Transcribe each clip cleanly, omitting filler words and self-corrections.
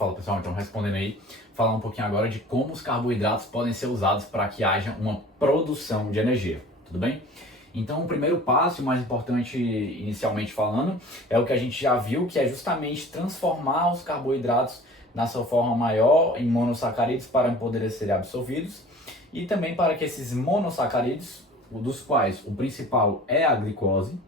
Fala pessoal, então respondendo aí, falar um pouquinho agora de como os carboidratos podem ser usados para que haja uma produção de energia, tudo bem? Então o primeiro passo, o mais importante inicialmente falando, é o que a gente já viu, que é justamente transformar os carboidratos na sua forma maior em monossacarídeos para poderem ser absorvidos e também para que esses monossacarídeos, dos quais o principal é a glicose,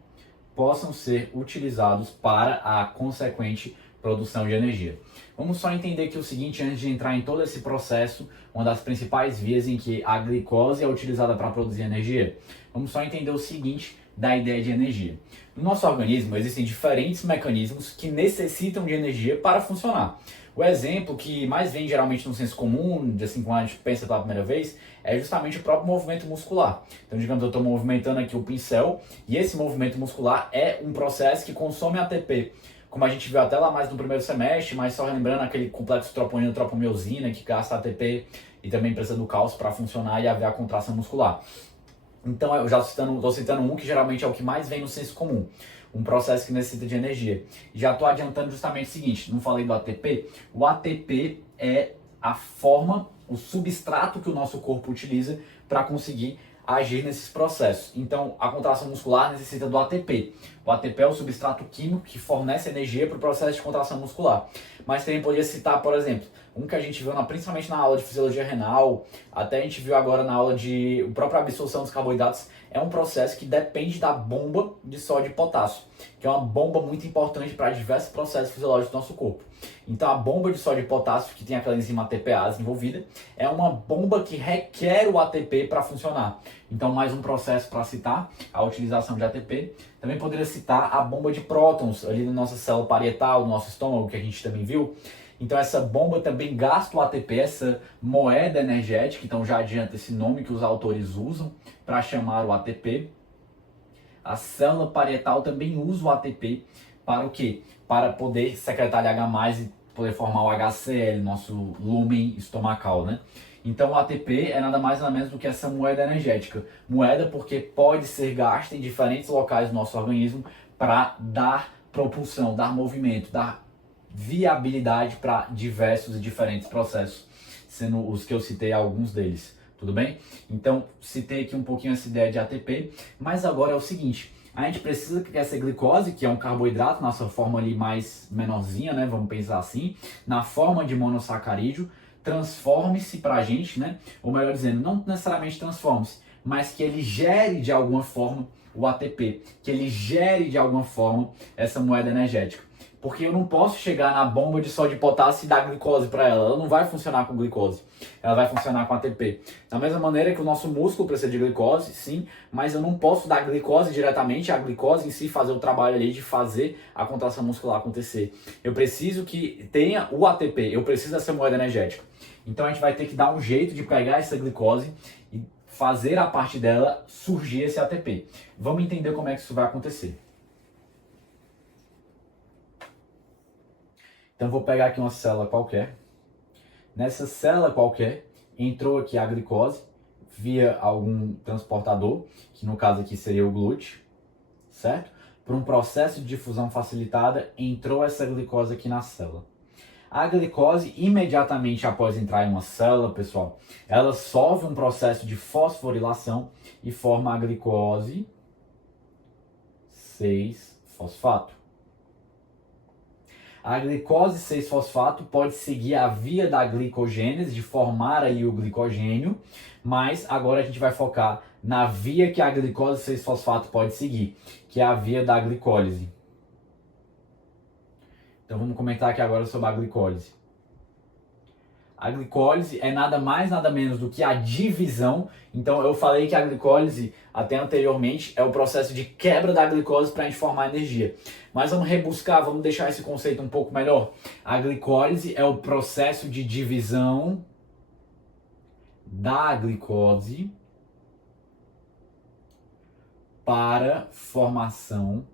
possam ser utilizados para a consequente produção de energia. Vamos só entender que o seguinte, antes de entrar em todo esse processo, uma das principais vias em que a glicose é utilizada para produzir energia, vamos só entender o seguinte da ideia de energia. No nosso organismo existem diferentes mecanismos que necessitam de energia para funcionar. O exemplo que mais vem geralmente no senso comum, assim quando a gente pensa pela primeira vez, é justamente o próprio movimento muscular. Então, digamos, eu estou movimentando aqui o pincel e esse movimento muscular é um processo que consome ATP. Como a gente viu até lá mais no primeiro semestre, mas só relembrando aquele complexo troponina-tropomiosina que gasta ATP e também precisa do cálcio para funcionar e haver a contração muscular. Então, eu já estou citando um que geralmente é o que mais vem no senso comum. Um processo que necessita de energia. Já estou adiantando justamente o seguinte, não falei do ATP? O ATP é a forma, o substrato que o nosso corpo utiliza para conseguir agir nesses processos. Então, a contração muscular necessita do ATP. O ATP é o substrato químico que fornece energia para o processo de contração muscular. Mas também poderia citar, por exemplo, um que a gente viu principalmente na aula de fisiologia renal, até a gente viu agora na aula de própria absorção dos carboidratos, é um processo que depende da bomba de sódio e potássio, que é uma bomba muito importante para diversos processos fisiológicos do nosso corpo. Então a bomba de sódio e potássio, que tem aquela enzima ATPase envolvida, é uma bomba que requer o ATP para funcionar. Então mais um processo para citar a utilização de ATP. Também poderia citar a bomba de prótons ali na nossa célula parietal, no nosso estômago, que a gente também viu. Então essa bomba também gasta o ATP, essa moeda energética, então já adianta esse nome que os autores usam para chamar o ATP. A célula parietal também usa o ATP para o quê? Para poder secretar LH+, e poder formar o HCl, nosso lúmen estomacal, né? Então o ATP é nada mais nada menos do que essa moeda energética. Moeda porque pode ser gasta em diferentes locais do nosso organismo para dar propulsão, dar movimento, dar viabilidade para diversos e diferentes processos, sendo os que eu citei alguns deles, tudo bem? Então, citei aqui um pouquinho essa ideia de ATP, mas agora é o seguinte, a gente precisa que essa glicose, que é um carboidrato na sua forma ali mais menorzinha, né, vamos pensar assim, na forma de monossacarídeo, transforme-se para a gente, né, ou melhor dizendo, não necessariamente transforme-se, mas que ele gere de alguma forma o ATP, que ele gere de alguma forma essa moeda energética. Porque eu não posso chegar na bomba de sódio e potássio e dar glicose para ela. Ela não vai funcionar com glicose. Ela vai funcionar com ATP. Da mesma maneira que o nosso músculo precisa de glicose, sim, mas eu não posso dar glicose diretamente, a glicose em si fazer o trabalho ali de fazer a contração muscular acontecer. Eu preciso que tenha o ATP, eu preciso dessa moeda energética. Então a gente vai ter que dar um jeito de pegar essa glicose e fazer a parte dela surgir esse ATP. Vamos entender como é que isso vai acontecer. Então vou pegar aqui uma célula qualquer. Nessa célula qualquer entrou aqui a glicose via algum transportador, que no caso aqui seria o glúteo, certo? Por um processo de difusão facilitada, entrou essa glicose aqui na célula. A glicose, imediatamente após entrar em uma célula, pessoal, ela sofre um processo de fosforilação e forma a glicose 6-fosfato. A glicose 6-fosfato pode seguir a via da glicogênese, de formar aí o glicogênio, mas agora a gente vai focar na via que a glicose 6-fosfato pode seguir, que é a via da glicólise. Então vamos comentar aqui agora sobre a glicólise. A glicólise é nada mais, nada menos do que a divisão. Então eu falei que a glicólise, até anteriormente, é o processo de quebra da glicose para a gente formar energia. Mas vamos rebuscar, vamos deixar esse conceito um pouco melhor. A glicólise é o processo de divisão da glicose para formação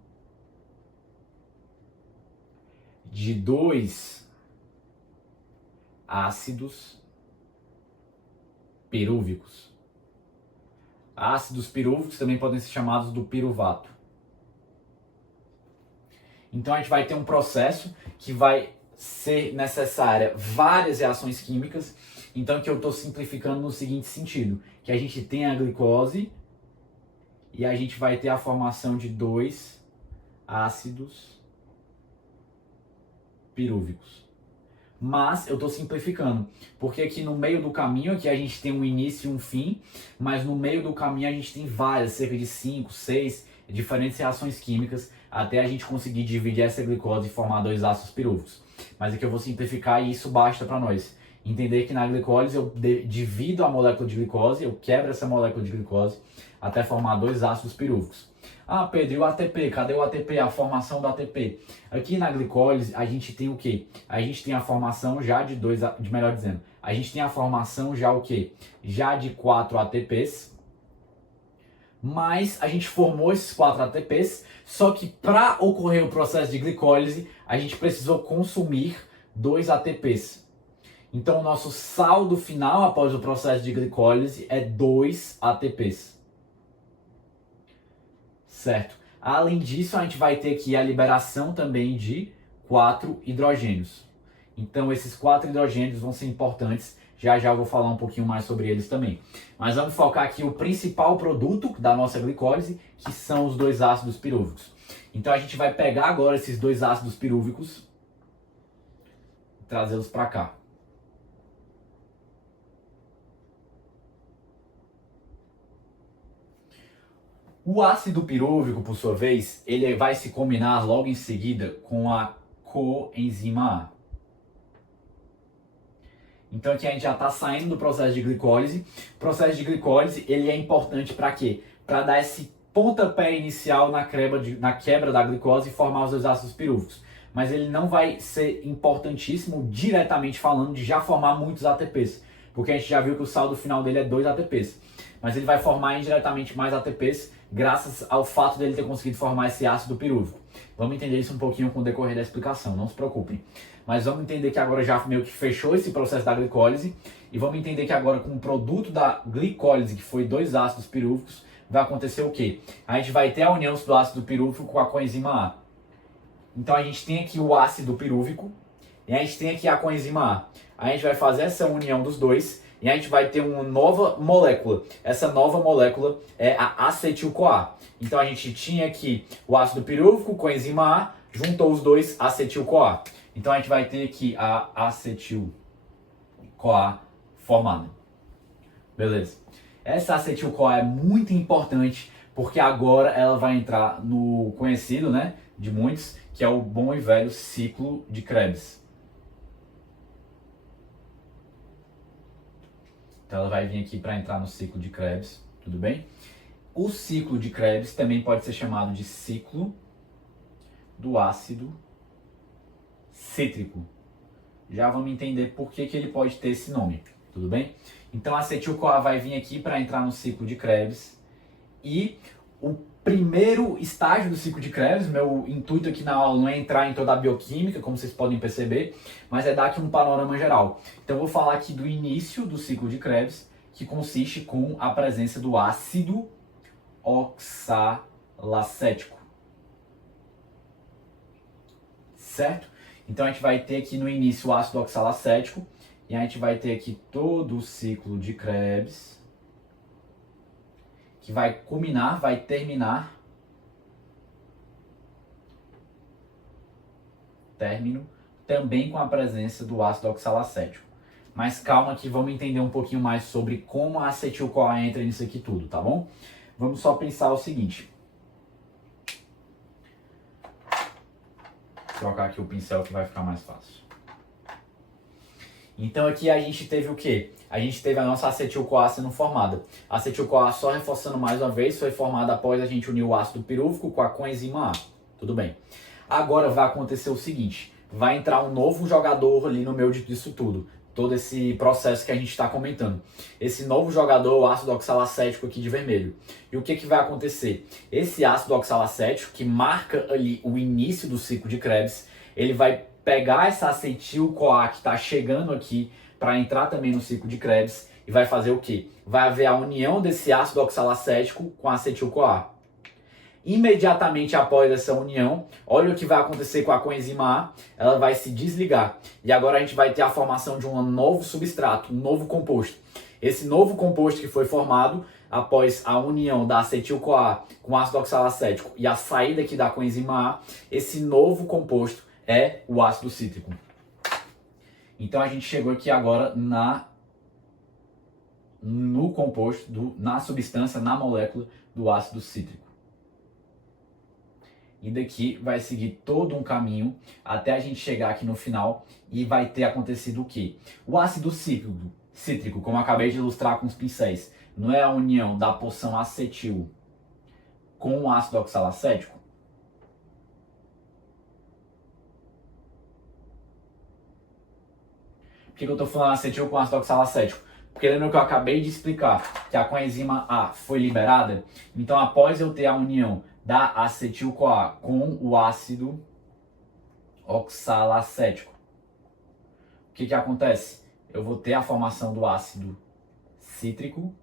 de dois ácidos pirúvicos. Ácidos pirúvicos também podem ser chamados do piruvato. Então a gente vai ter um processo que vai ser necessária várias reações químicas. Então que eu estou simplificando no seguinte sentido, que a gente tem a glicose e a gente vai ter a formação de 2 ácidos pirúvicos. Mas eu estou simplificando, porque aqui no meio do caminho aqui a gente tem um início e um fim, mas no meio do caminho a gente tem várias, cerca de 5, 6 diferentes reações químicas, até a gente conseguir dividir essa glicose e formar 2 ácidos pirúvicos. Mas aqui eu vou simplificar e isso basta para nós. Entender que na glicólise eu divido a molécula de glicose, eu quebro essa molécula de glicose até formar 2 ácidos pirúvicos. Ah, Pedro, e o ATP? Cadê o ATP? A formação do ATP? Aqui na glicólise a gente tem o quê? A gente tem a formação já de melhor dizendo, a gente tem a formação já o quê? Já de 4 ATPs, mas a gente formou esses 4 ATPs, só que para ocorrer o processo de glicólise, a gente precisou consumir 2 ATPs. Então o nosso saldo final após o processo de glicólise é 2 ATPs. Certo? Além disso, a gente vai ter aqui a liberação também de 4 hidrogênios. Então esses 4 hidrogênios vão ser importantes. Já já eu vou falar um pouquinho mais sobre eles também. Mas vamos focar aqui o principal produto da nossa glicólise, que são os 2 ácidos pirúvicos. Então a gente vai pegar agora esses 2 ácidos pirúvicos e trazê-los para cá. O ácido pirúvico, por sua vez, ele vai se combinar logo em seguida com a coenzima A. Então aqui a gente já está saindo do processo de glicólise. O processo de glicólise ele é importante para quê? Para dar esse pontapé inicial na quebra da glicose e formar os 2 ácidos pirúvicos. Mas ele não vai ser importantíssimo diretamente falando de já formar muitos ATPs. Porque a gente já viu que o saldo final dele é 2 ATPs. Mas ele vai formar indiretamente mais ATPs graças ao fato dele ter conseguido formar esse ácido pirúvico. Vamos entender isso um pouquinho com o decorrer da explicação, não se preocupem. Mas vamos entender que agora já meio que fechou esse processo da glicólise e vamos entender que agora com o produto da glicólise, que foi 2 ácidos pirúvicos, vai acontecer o quê? A gente vai ter a união do ácido pirúvico com a coenzima A. Então a gente tem aqui o ácido pirúvico e a gente tem aqui a coenzima A. A gente vai fazer essa união dos dois e a gente vai ter uma nova molécula. Essa nova molécula é a acetil-CoA. Então a gente tinha aqui o ácido pirúvico, coenzima A, juntou os dois, acetil-CoA. Então a gente vai ter aqui a acetil-CoA formada. Beleza. Essa acetil-CoA é muito importante porque agora ela vai entrar no conhecido, né, de muitos, que é o bom e velho ciclo de Krebs. Então ela vai vir aqui para entrar no ciclo de Krebs, tudo bem? O ciclo de Krebs também pode ser chamado de ciclo do ácido cítrico. Já vamos entender por que ele pode ter esse nome, tudo bem? Então a acetil-CoA vai vir aqui para entrar no ciclo de Krebs e o primeiro estágio do ciclo de Krebs, meu intuito aqui na aula não é entrar em toda a bioquímica, como vocês podem perceber, mas é dar aqui um panorama geral. Então eu vou falar aqui do início do ciclo de Krebs, que consiste com a presença do ácido oxalacético. Certo? Então a gente vai ter aqui no início o ácido oxalacético e a gente vai ter aqui todo o ciclo de Krebs, que vai culminar, vai terminar, término, também com a presença do ácido oxalacético. Mas calma que vamos entender um pouquinho mais sobre como a acetil-CoA entra nisso aqui tudo, tá bom? Vamos só pensar o seguinte. Vou trocar aqui o pincel que vai ficar mais fácil. Então aqui a gente teve o quê? A gente teve a nossa acetil-CoA sendo formada. A acetil-CoA, só reforçando mais uma vez, foi formada após a gente unir o ácido pirúvico com a coenzima A. Tudo bem. Agora vai acontecer o seguinte, vai entrar um novo jogador ali no meio disso tudo. Todo esse processo que a gente está comentando. Esse novo jogador, o ácido oxalacético aqui de vermelho. E o que vai acontecer? Esse ácido oxalacético, que marca ali o início do ciclo de Krebs, ele vai pegar essa acetil-CoA que está chegando aqui para entrar também no ciclo de Krebs e vai fazer o quê? Vai haver a união desse ácido oxalacético com a acetil-CoA. Imediatamente após essa união, olha o que vai acontecer com a coenzima A, ela vai se desligar. E agora a gente vai ter a formação de um novo substrato, um novo composto. Esse novo composto que foi formado após a união da acetil-CoA com ácido oxalacético e a saída aqui da coenzima A, esse novo composto é o ácido cítrico. Então a gente chegou aqui agora no composto, na substância, na molécula do ácido cítrico. E daqui vai seguir todo um caminho até a gente chegar aqui no final e vai ter acontecido o quê? O ácido cítrico, como eu acabei de ilustrar com os pincéis, não é a união da porção acetil com o ácido oxalacético? Por que eu estou falando acetil com ácido oxalacético? Porque lembra que eu acabei de explicar que a coenzima A foi liberada? Então, após eu ter a união da acetil-CoA com o ácido oxalacético, o que acontece? Eu vou ter a formação do ácido cítrico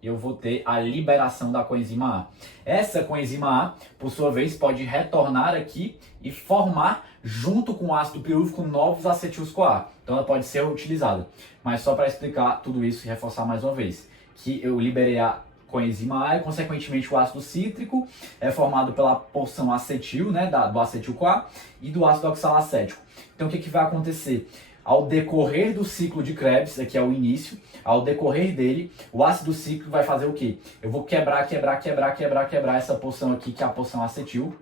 e eu vou ter a liberação da coenzima A. Essa coenzima A, por sua vez, pode retornar aqui e formar, junto com o ácido pirúvico, novos acetil-CoA. Então ela pode ser utilizada. Mas só para explicar tudo isso e reforçar mais uma vez, que eu liberei a coenzima A e, consequentemente, o ácido cítrico é formado pela porção acetil, né, do acetil-CoA e do ácido oxalacético. Então o que vai acontecer? Ao decorrer do ciclo de Krebs, aqui é o início, ao decorrer dele, o ácido cítrico vai fazer o quê? Eu vou quebrar essa porção aqui, que é a porção acetil.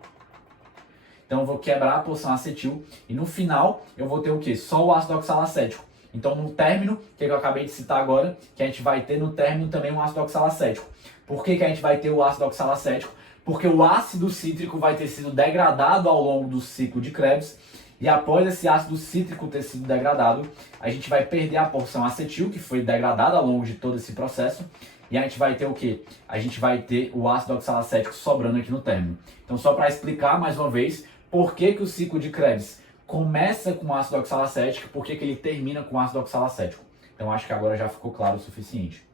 Então eu vou quebrar a porção acetil e no final eu vou ter o quê? Só o ácido oxalacético. Então no término, que eu acabei de citar agora, que a gente vai ter no término também um ácido oxalacético. Por que a gente vai ter o ácido oxalacético? Porque o ácido cítrico vai ter sido degradado ao longo do ciclo de Krebs. E após esse ácido cítrico ter sido degradado, a gente vai perder a porção acetil, que foi degradada ao longo de todo esse processo. E a gente vai ter o quê? A gente vai ter o ácido oxalacético sobrando aqui no término. Então, só para explicar mais uma vez, por que o ciclo de Krebs começa com ácido oxalacético e por que ele termina com ácido oxalacético. Então, acho que agora já ficou claro o suficiente.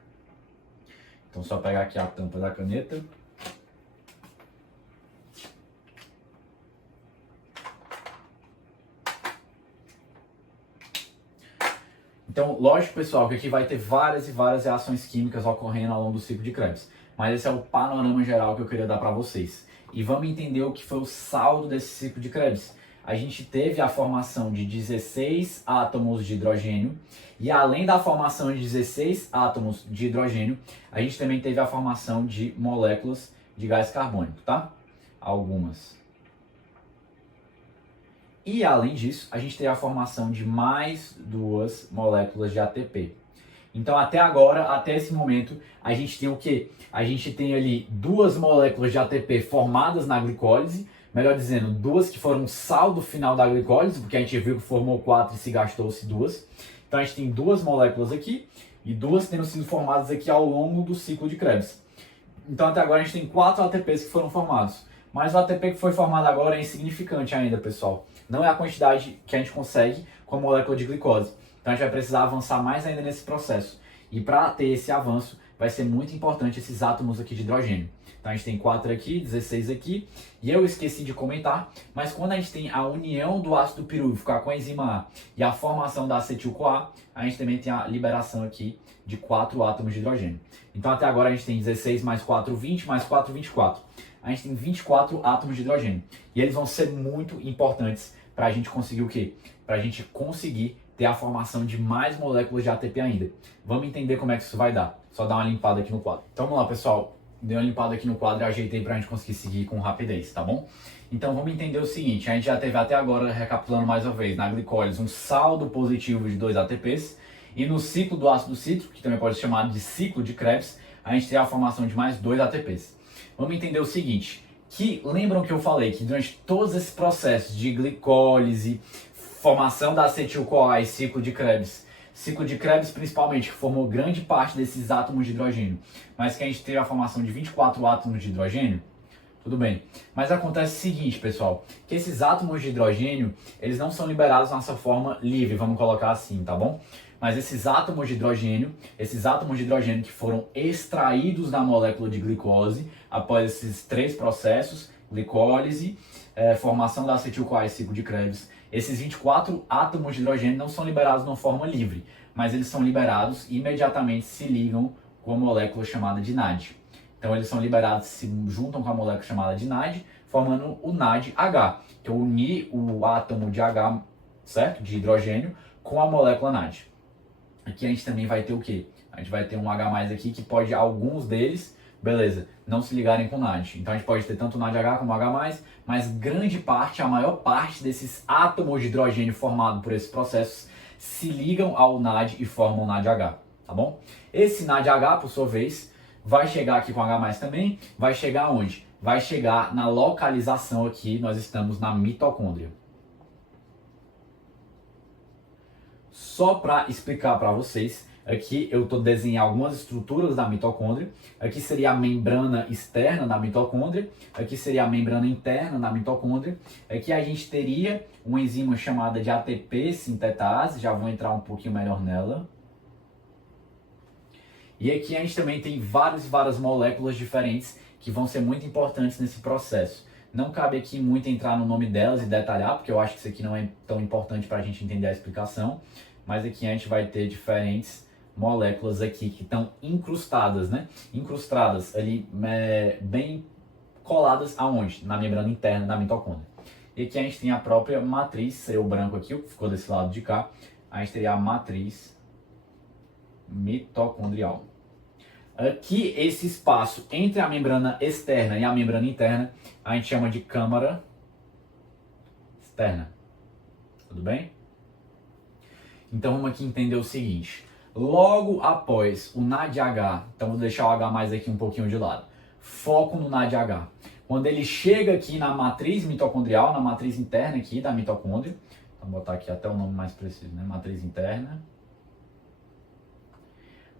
Então, só pegar aqui a tampa da caneta. Então, lógico, pessoal, que aqui vai ter várias e várias reações químicas ocorrendo ao longo do ciclo de Krebs. Mas esse é o panorama geral que eu queria dar para vocês. E vamos entender o que foi o saldo desse ciclo de Krebs. A gente teve a formação de 16 átomos de hidrogênio. E além da formação de 16 átomos de hidrogênio, a gente também teve a formação de moléculas de gás carbônico, tá? Algumas. E além disso, a gente tem a formação de mais 2 moléculas de ATP. Então até agora, até esse momento, a gente tem o quê? A gente tem ali 2 moléculas de ATP formadas na glicólise, melhor dizendo, 2 que foram saldo final da glicólise, porque a gente viu que formou 4 e se gastou-se 2. Então a gente tem 2 moléculas aqui e 2 tendo sido formadas aqui ao longo do ciclo de Krebs. Então até agora a gente tem 4 ATPs que foram formados. Mas o ATP que foi formado agora é insignificante ainda, pessoal. Não é a quantidade que a gente consegue com a molécula de glicose. Então a gente vai precisar avançar mais ainda nesse processo. E para ter esse avanço, vai ser muito importante esses átomos aqui de hidrogênio. Então a gente tem 4 aqui, 16 aqui. E eu esqueci de comentar, mas quando a gente tem a união do ácido pirúvico com a coenzima A e a formação da acetil-CoA, a gente também tem a liberação aqui de 4 átomos de hidrogênio. Então até agora a gente tem 16 mais 4, 20, mais 4, 24. A gente tem 24 átomos de hidrogênio. E eles vão ser muito importantes para a gente conseguir o quê? Para a gente conseguir ter a formação de mais moléculas de ATP ainda. Vamos entender como é que isso vai dar. Só dar uma limpada aqui no quadro. Então vamos lá, pessoal. Dei uma limpada aqui no quadro e ajeitei para a gente conseguir seguir com rapidez, tá bom? Então vamos entender o seguinte. A gente já teve até agora, recapitulando mais uma vez, na glicólise um saldo positivo de 2 ATPs. E no ciclo do ácido cítrico, que também pode ser chamado de ciclo de Krebs, a gente tem a formação de mais 2 ATPs. Vamos entender o seguinte, que lembram que eu falei que durante todos esses processos de glicólise, formação da acetil-CoA e ciclo de Krebs principalmente, que formou grande parte desses átomos de hidrogênio, mas que a gente teve a formação de 24 átomos de hidrogênio, Tudo bem. Mas acontece o seguinte, pessoal, que esses átomos de hidrogênio, eles não são liberados nessa forma livre, vamos colocar assim, tá bom? Mas esses átomos de hidrogênio que foram extraídos da molécula de glicose, após esses três processos, glicólise, formação da acetil-CoA e ciclo de Krebs, esses 24 átomos de hidrogênio não são liberados de uma forma livre, mas eles são liberados e imediatamente se ligam com a molécula chamada de NAD. Então eles são liberados, se juntam com a molécula chamada de NAD, formando o NADH, que é unir o átomo de H, certo? De hidrogênio, com a molécula NAD. Aqui a gente também vai ter o quê? A gente vai ter um H+ aqui que pode, alguns deles, beleza, não se ligarem com NAD. Então a gente pode ter tanto NADH como H+, mas grande parte, a maior parte desses átomos de hidrogênio formados por esses processos se ligam ao NAD e formam o NADH, tá bom? Esse NADH, por sua vez, vai chegar aqui com H+ também, vai chegar onde? Vai chegar na localização aqui, nós estamos na mitocôndria. Só para explicar para vocês, aqui eu estou desenhando algumas estruturas da mitocôndria. Aqui seria a membrana externa da mitocôndria, aqui seria a membrana interna da mitocôndria. Aqui a gente teria uma enzima chamada de ATP sintetase, já vou entrar um pouquinho melhor nela. E aqui a gente também tem várias moléculas diferentes que vão ser muito importantes nesse processo. Não cabe aqui muito entrar no nome delas e detalhar, porque eu acho que isso aqui não é tão importante para a gente entender a explicação. Mas aqui a gente vai ter diferentes moléculas aqui que estão incrustadas, né? Incrustadas ali, bem coladas aonde? Na membrana interna da mitocôndria. E aqui a gente tem a própria matriz, seria o branco aqui, o que ficou desse lado de cá. A gente teria a matriz mitocondrial. Aqui, esse espaço entre a membrana externa e a membrana interna, a gente chama de câmara externa. Tudo bem? Então vamos aqui entender o seguinte. Logo após o NADH, então vou deixar o H+ aqui um pouquinho de lado. Foco no NADH. Quando ele chega aqui na matriz mitocondrial, na matriz interna aqui da mitocôndria, vou botar aqui até o nome mais preciso, né? Matriz interna.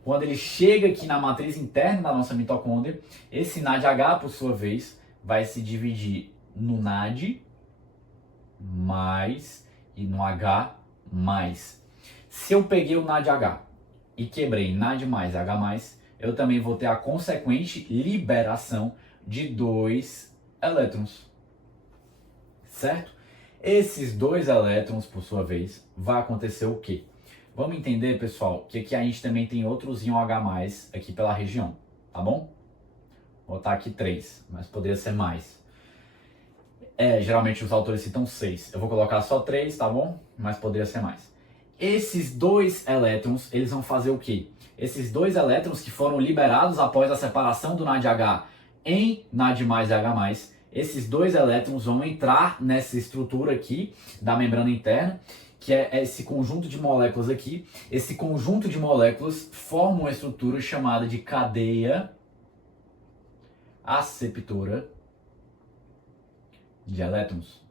Quando ele chega aqui na matriz interna da nossa mitocôndria, esse NADH, por sua vez, vai se dividir no NAD mais e no H mais. Se eu peguei o NADH e quebrei NAD mais H+, eu também vou ter a consequente liberação de 2 elétrons. Certo? Esses 2 elétrons, por sua vez, vai acontecer o quê? Vamos entender, pessoal, que aqui a gente também tem outros íon H+, aqui pela região, tá bom? Vou botar aqui 3, mas poderia ser mais. Geralmente os autores citam 6. Eu vou colocar só 3, tá bom? Mas poderia ser mais. Esses 2 elétrons, eles vão fazer o quê? Esses 2 elétrons que foram liberados após a separação do NADH em NAD+ e H+, esses 2 elétrons vão entrar nessa estrutura aqui da membrana interna, que é esse conjunto de moléculas aqui. Esse conjunto de moléculas forma uma estrutura chamada de cadeia aceptora de elétrons.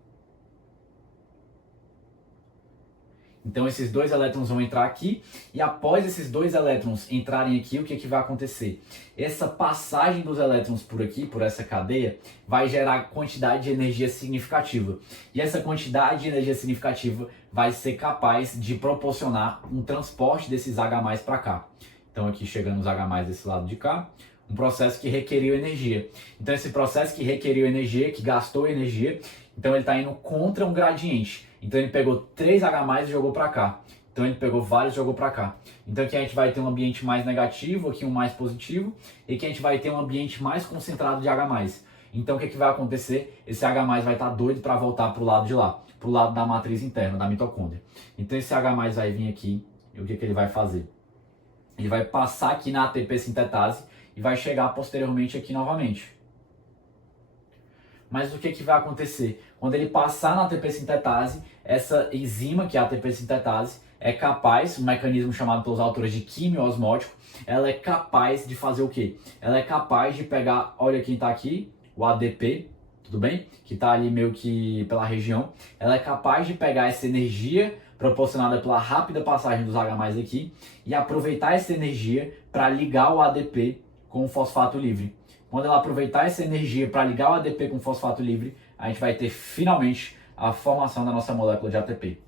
Então esses 2 elétrons vão entrar aqui e após esses 2 elétrons entrarem aqui, o que vai acontecer? Essa passagem dos elétrons por aqui, por essa cadeia, vai gerar quantidade de energia significativa. E essa quantidade de energia significativa vai ser capaz de proporcionar um transporte desses H+ para cá. Então aqui chegando os H+ desse lado de cá, um processo que requeriu energia. Então esse processo que requeriu energia, que gastou energia, então ele está indo contra um gradiente. Então ele pegou 3 H+ e jogou para cá. Então ele pegou vários e jogou para cá. Então aqui a gente vai ter um ambiente mais negativo, aqui um mais positivo, e aqui a gente vai ter um ambiente mais concentrado de H+. Então o que vai acontecer? Esse H+ vai estar doido para voltar para o lado de lá, para o lado da matriz interna, da mitocôndria. Então esse H+ vai vir aqui, e o que ele vai fazer? Ele vai passar aqui na ATP sintetase e vai chegar posteriormente aqui novamente. Mas o que vai acontecer? Quando ele passar na ATP sintetase, essa enzima, que é a ATP sintetase, é capaz, um mecanismo chamado pelos autores de quimio-osmótico, ela é capaz de fazer o quê? Ela é capaz de pegar, olha quem está aqui, o ADP, tudo bem? Que está ali meio que pela região. Ela é capaz de pegar essa energia proporcionada pela rápida passagem dos H+ aqui e aproveitar essa energia para ligar o ADP com o fosfato livre. Quando ela aproveitar essa energia para ligar o ADP com fosfato livre, a gente vai ter finalmente a formação da nossa molécula de ATP,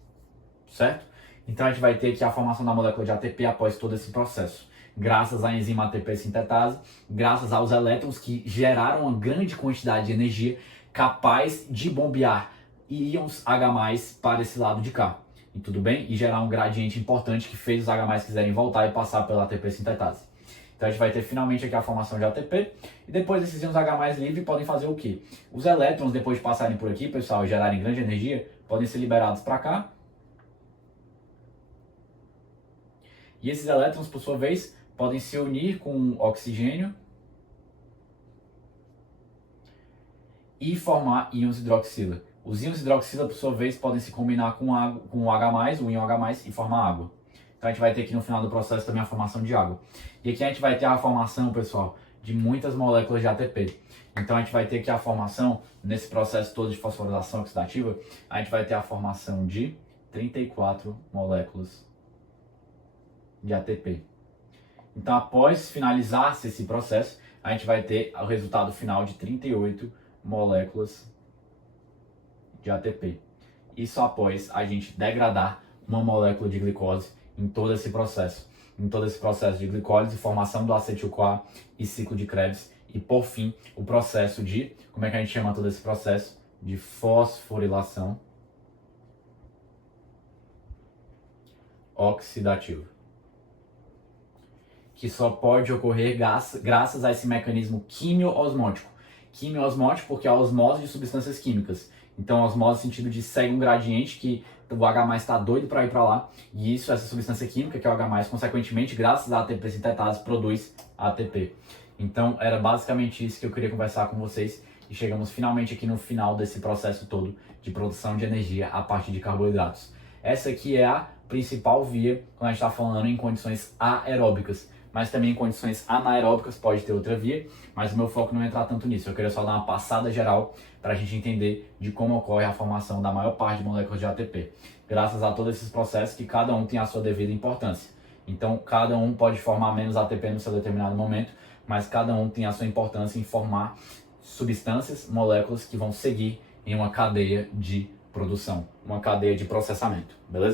certo? Então a gente vai ter aqui a formação da molécula de ATP após todo esse processo, graças à enzima ATP sintetase, graças aos elétrons que geraram uma grande quantidade de energia capaz de bombear íons H+, para esse lado de cá. E tudo bem? E gerar um gradiente importante que fez os H+, quiserem voltar e passar pela ATP sintetase. Então a gente vai ter finalmente aqui a formação de ATP, e depois esses íons H+ livre podem fazer o quê? Os elétrons, depois de passarem por aqui, pessoal, e gerarem grande energia, podem ser liberados para cá. E esses elétrons, por sua vez, podem se unir com oxigênio e formar íons hidroxila. Os íons hidroxila, por sua vez, podem se combinar com o H+, o íon H+, e formar água. Então a gente vai ter aqui no final do processo também a formação de água. E aqui a gente vai ter a formação, pessoal, de muitas moléculas de ATP. Então a gente vai ter aqui a formação, nesse processo todo de fosforilação oxidativa, a gente vai ter a formação de 34 moléculas de ATP. Então após finalizar-se esse processo, a gente vai ter o resultado final de 38 moléculas de ATP. Isso após a gente degradar uma molécula de glicose em todo esse processo. Em todo esse processo de glicólise, formação do acetil-CoA e ciclo de Krebs. E por fim, o processo de, como é que a gente chama todo esse processo? De fosforilação oxidativa. Que só pode ocorrer graças a esse mecanismo quimio-osmótico. Quimio-osmótico porque é a osmose de substâncias químicas. Então, a osmose no sentido de segue um gradiente que o H+ está doido para ir para lá, e isso, essa substância química, que é o H+, consequentemente, graças à ATP sintetase, produz ATP. Então, era basicamente isso que eu queria conversar com vocês, e chegamos finalmente aqui no final desse processo todo de produção de energia a partir de carboidratos. Essa aqui é a principal via quando a gente está falando em condições aeróbicas, mas também em condições anaeróbicas pode ter outra via, mas o meu foco não é entrar tanto nisso. Eu queria só dar uma passada geral para a gente entender de como ocorre a formação da maior parte de moléculas de ATP, graças a todos esses processos que cada um tem a sua devida importância. Então, cada um pode formar menos ATP no seu determinado momento, mas cada um tem a sua importância em formar substâncias, moléculas que vão seguir em uma cadeia de produção, uma cadeia de processamento, beleza?